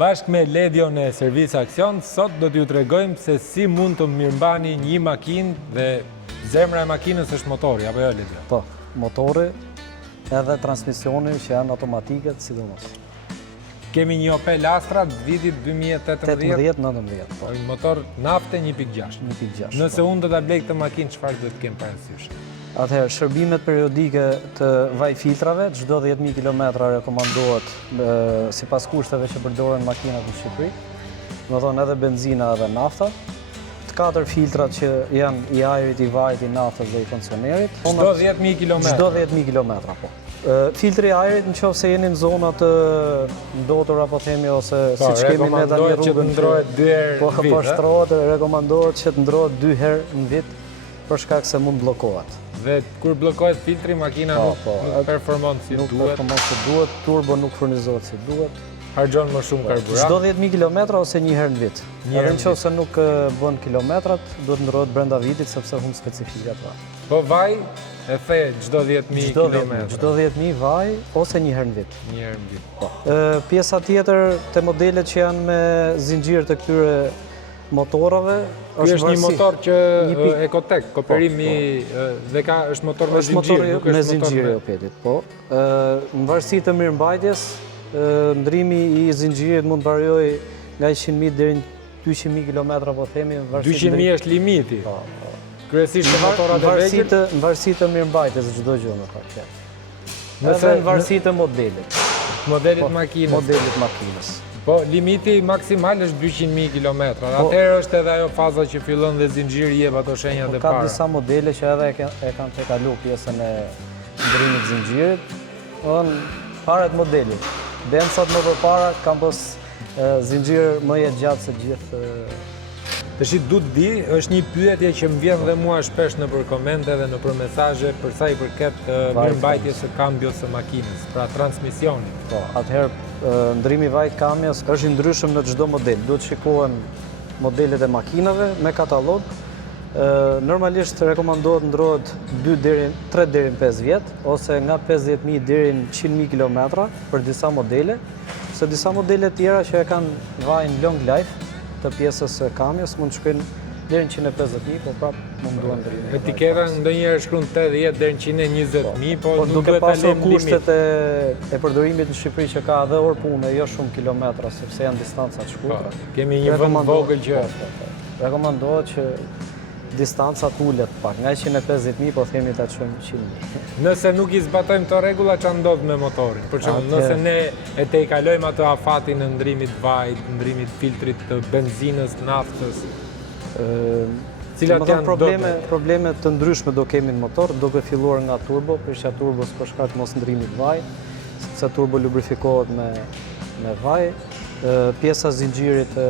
Bashkë me Ledion e Servis Aksion, sot do t'ju tregojmë se si mund të mirëmbani një makinë dhe zemra e makinës është motori, apo jo Ledion? Po, motori edhe transmisioni që janë automatike sidomos. Kemi një Opel Astra vitit 2018. Po. Motor nafte 1.6. 1.6. Nëse unë do ta blej këtë makinë, çfarë do të kem parasysh? Atëherë, shërbimet periodike të vaj filtrave, çdo 10.000 kilometra rekomandohet sipas kushteve që përdoren makinat në Shqipëri. Do të thonë edhe benzina edhe nafta. Të 4 filtrat që janë i ajrit, i vajit, i naftës dhe i kondicionerit. Çdo 10.000 kilometra. Çdo 10.000 kilometra, po. Filtri i ajrit nëse jeni në zona të ndotura, po themi, ose siç kemi ne tani rrugën, që të ndrohet 2 herë në vit. Po shtrohet, rekomandohet që të ndrohet 2 herë në vit për shkak se mund bllokohet. Dhe kur bllokohet filtri, makina nuk performon si duhet. Nuk performon si duhet, turbo nuk furnizohet si duhet. Harxhon më shumë karburant. Çdo 10.000 kilometra ose një herë në vit. Edhe nëse nuk bën kilometrat, duhet ndrohet brenda vitit sepse humb specifikat. Po vaj e the çdo 10.000 kilometra. Çdo 10.000 vaj ose një herë në vit. Një herë në vit. Po. Pjesa tjetër të modelet që janë me zinxhir të këtyre motorave është një motor që Ecotec, Cooperimi dhe është motor me zinxhir, nuk është me zinxhir e Opelit, po. Në varësi të mirëmbajtjes, ndrimi i zinxhirit mund të variojë nga 100.000 deri në 200.000 kilometra, po themi, në varësi 200.000 është limiti. Kryesisht në motorat e vegjël, në varësi të mirëmbajtjes çdo gjë më pak. Edhe në varësi të modelit. Modelit makinës. Modelit makinës. Po, limiti maksimal është 200.000 kilometra. Atëherë është edhe ajo faza që fillon dhe zinxhiri jep ato shenjat e para. Ka disa modele që edhe e kanë tejkalu pjesën e ndrimit zinxhirit. Parat modelit. Bencat më përpara kanë pas zinxhir më gjatë se gjithë. Tash du të di, është një pyetje që më vjen dhe mua shpesh nëpër komente dhe nëpër mesazhe për sa i përket mirëmbajtjes së kambios së makinës, pra transmisionit. Po, atëherë ndrimi i vajit kambios është i ndryshëm në çdo model. Duhet shikohen modelet e makinave me katalog. Normalisht rekomandohet ndrohet 3 deri në 5 vjet ose nga 50.000 deri në 100.000 kilometra për disa modele, se disa modele tjera që e kanë vajin long life të pjesës së kambios mund të shkojnë deri në 150.000, po prapë mund duan ndrimin. Etiketa ndonjëherë shkruan 80 deri në 120.000, po nuk duhet ta lëmë kushtet e përdorimit në Shqipëri që ka edhe orë pune, jo shumë kilometra, sepse janë distanca të shkurtra. Kemi një vend vogël që rekomandohet që distancat ulet pak, nga 150.000 po themi ta çojmë 100.000. Nëse nuk i zbatojmë këto rregulla, çfarë ndodh me motorin? Për shembull, nëse ne e tejkalojmë atë afatin në ndrimit vajit, ndrimit filtrit të benzinës, naftës, cilat janë probleme të ndryshme do kemi në motor, duke filluar nga turbo, prishja turbos për shkak mos ndrimit vaj, sepse turbo lubrifikohet me vaj, pjesa zinxhirit e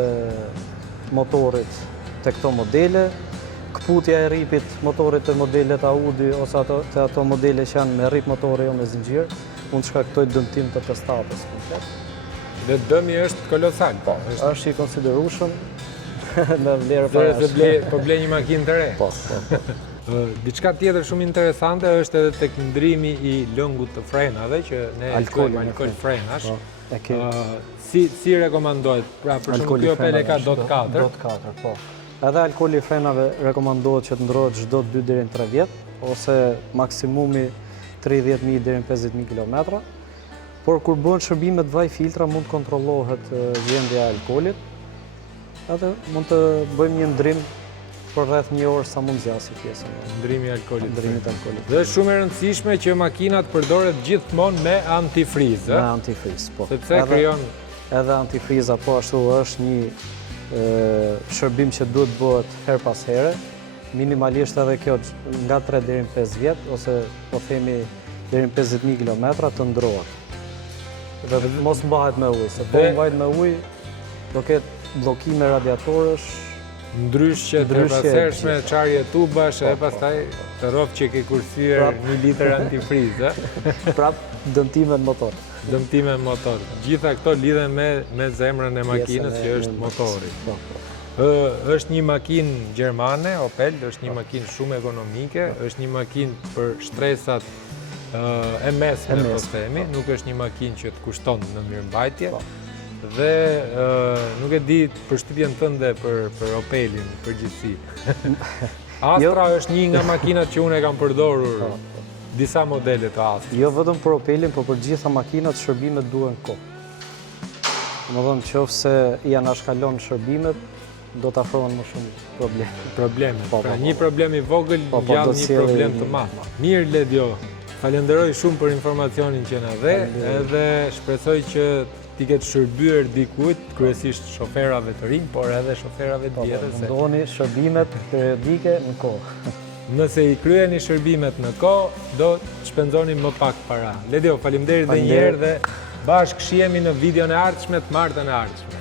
motorit të këto modele, këputja e ripit motorit të modelet Audi ose të ato modele që janë me rip motori jo me zinxhir, mund të shkaktoj dëmtim të testatës komplet. Dhe dëmi është kolosal. Është i konsiderueshëm në vlerë parashme. Po ble një makinë të re. Po. Diçka tjetër shumë interesante është edhe tek ndrimi i lëngut të frenave, që ne alkool frenash. Si rekomandohet? Pra, për shembull, kjo Opel ka dot 4. Dot 4, po. Edhe alkooli i frenave rekomandohet që të ndrohet çdo 2 deri në 3 vjet, ose maksimumi 30.000 deri në 50.000 kilometra. Por kur bëhen shërbimet vaj filtra mund të kontrollohet gjendja e alkoolit. Edhe mund të bëjmë një ndrim për rreth 1 orë sa mund zgjasë pjesën. Ndrimit alkoolit. Dhe është shumë e rëndësishme që makinat përdoret gjithmonë me antifriz, Me antifriz, po. Sepse krijon edhe antifriza po ashtu është një shërbim që duhet bëhet her pas here, minimalisht edhe kjo nga 3 deri në 5 vjet, ose po themi deri në 50.000 kilometra të ndrohet. Dhe mos mbahet me ujë, se po mbahet me ujë, do ketë bllokime radiatorësh, ndryshje të pasershme, çarje tubash, e pastaj të rrofë që ke kursyer 1 litër antifriz, prap dëmtime në motor. Dëmtime në motor. Gjitha këto lidhen me zemrën e makinës që është motori. Është një makinë gjermane, Opel, është një makinë shumë ekonomike, është një makinë për shtresat e mesme, po themi, nuk është një makinë që të kushton në mirëmbajtje. dhe nuk e di përshtypjen tënde për Opelin, përgjithësi. Astra është një nga makinat që unë e kam përdorur disa modele të Astra. Jo vetëm për Opelin, por për gjitha makinat shërbimet duhen kohë. Domethënë qofse i anashkalon shërbimet, do të afrohen më shumë probleme. Pra një problem i vogël gjallë një problem të madh. Mirë Ledio, falenderoj shumë për informacionin që na dhe, edhe shpresoj që ti ketë shërbyer dikujt, kryesisht shoferave të rinj, por edhe shoferave të vjetër. Mundohuni shërbimet periodike në kohë. Nëse i kryeni shërbimet në kohë, do të shpenzoni më pak para. Ledio, faleminderit edhe një herë dhe bashkë shihemi në videon e ardhshme të martën e ardhshme.